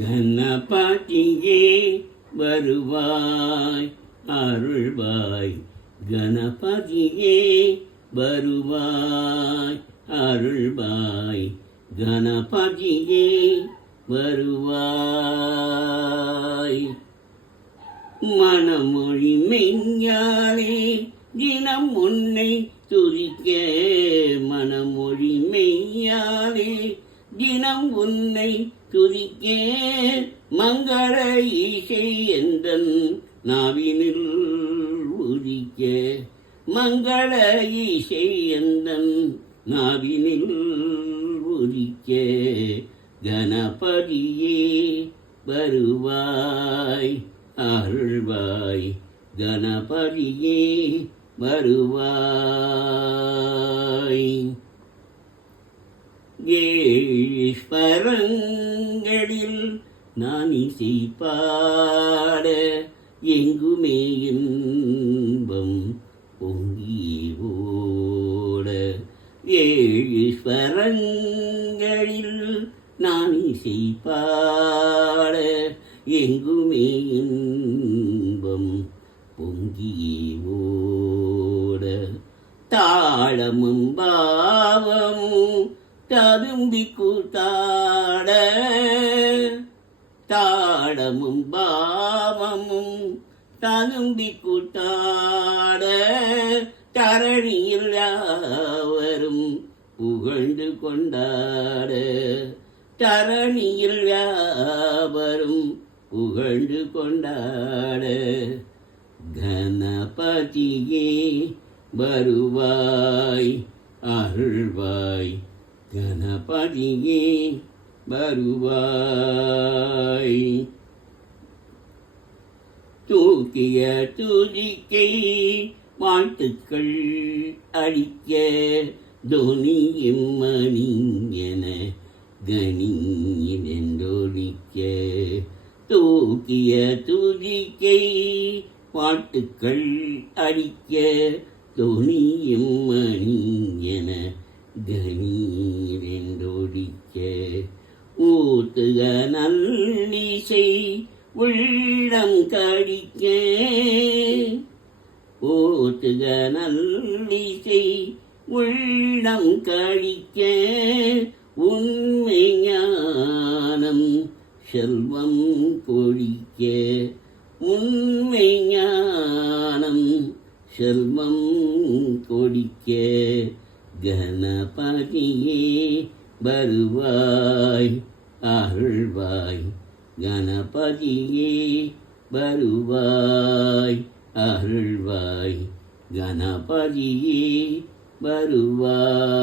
கணபதியே வருவாய் அருள்வாய், கணபதியே வருவாய் அருள்வாய், கணபதியே வருவாய். மனமொழி மெய்ஞானே தினம் உன்னை துதிக்க, மனமொழி மெய்ஞானே தினம் உன்னை துதிக்க, மங்கள ஈசை எந்தன் நாவினில் உதிக்க, மங்கள ஈசை எந்தன் நாவினில் உதிக்க, கணபதியே வருவாய் அருள்வாய், கணபதியே வருவாய். ஈஸ்வரங்களில் நான் இசை பாட, எங்குமே இன்பம் பொங்கி ஓட, ஈஸ்வரங்களில் நான் இசை பாட, எங்குமே இன்பம் பொங்கி ஓட, தாளமும் பாவமும் ததும்பி கூத்தாட, தாளமும் பாவமும் ததும்பி கூத்தாட, தரணியில் யாவரும் புகழ்ந்து கொண்டாட, தரணியில் யாவரும் புகழ்ந்து கொண்டாட, கணபதியே வருவாய் அருள்வாய், கணபதியே வருவாய். தூக்கிய துதிக்கை வாழ்த்துக்கள் அளிக்க, தொனியும் மணி என கணியென்றொலிக்க, தூக்கிய துதிக்கை பாட்டுக்கள் அடிக்க, தொனியும் மணி என கணீரென்றொலிக்க, ஊத்துக நல்லிசை உள்ளம் கடிக்க, ஊத்துக நல்லிசை உள்ளம் கழிக்க, உண்மை ஞானம் செல்வம் கொழிக்க, உண்மை ஞானம் செல்வம் கொழிக்க, கணபதியே வருவாய் அருள்வாய், கணபதியே வருவாய் அருள்வாய், கணபதியே வருவாய்.